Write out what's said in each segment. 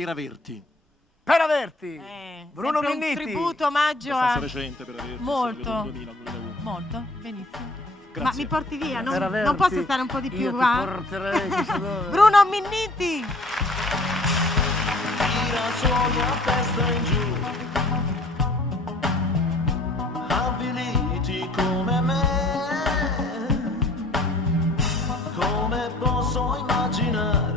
per averti. Per averti. Bruno sempre Minniti. un tributo, omaggio a... Abbastanza recente per averti. Molto. 2000, 2001. Molto, benissimo. Grazie. Ma mi porti via, Per averti, non posso stare un po' di più, io va? ti porterei chissà dove. Bruno Minniti! Tira solo a testa in giù, avviliti come me, come posso immaginare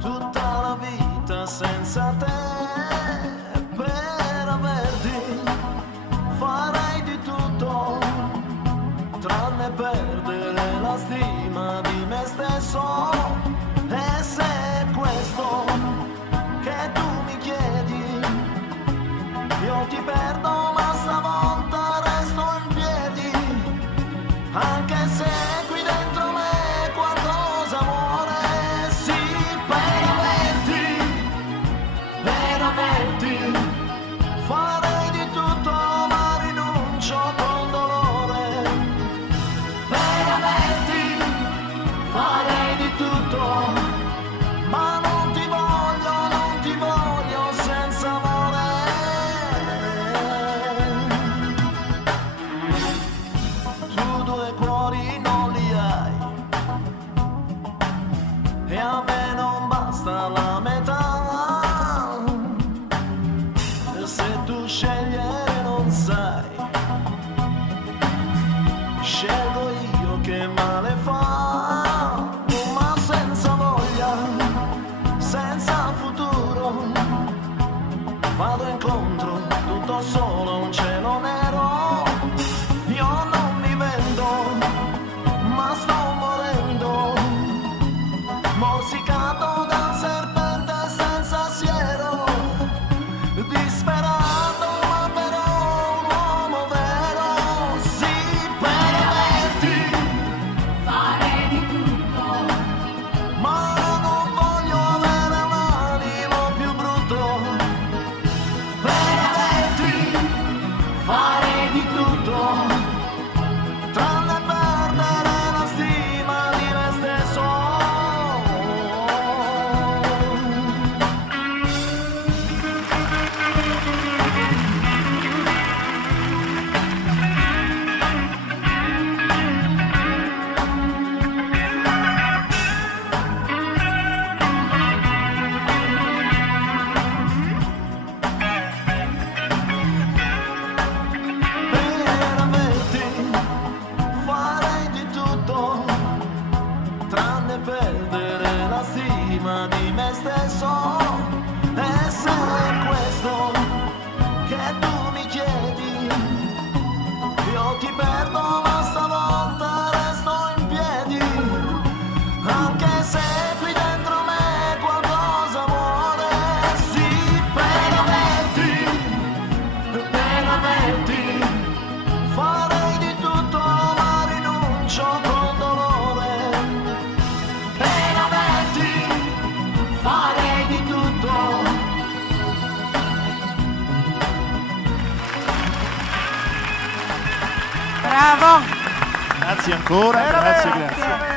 tutta la vita senza te? Per averti farei di tutto tranne perdere la stima di me stesso. E se è questo che tu mi chiedi, io ti perdo ma stavolta resto in piedi, anche se qui dentro me qualcosa muore. Sì, per averti farei di tutto ma rinuncio con dolore. Per averti farei di tutto ma non ti voglio senza amore. Tu due cuori non li hai e a me non basta la metà. E se tu scegliere non sai, scelgo io che male fa, ma senza voglia, senza futuro, vado incontro tutto solo un cielo nero. Io non mi vendo, ma sto morendo, morsicato da un serpente senza siero, disperato ma però un uomo vero. Sì, per averti Fare di tutto, ma non voglio avere un animo più brutto. Per averti fare di tutto tranne perdere la stima di me stesso. Per averti farei di tutto tranne perdere la stima di me stesso. E se è questo che tu mi chiedi, io ti perdo ma stavolta resto in piedi, anche se qui dentro me qualcosa muore. Sì, per averti farei di tutto ma rinuncio con dolore. Per averti farei di tutto. Bravo! Grazie ancora, Per grazie, averti. grazie.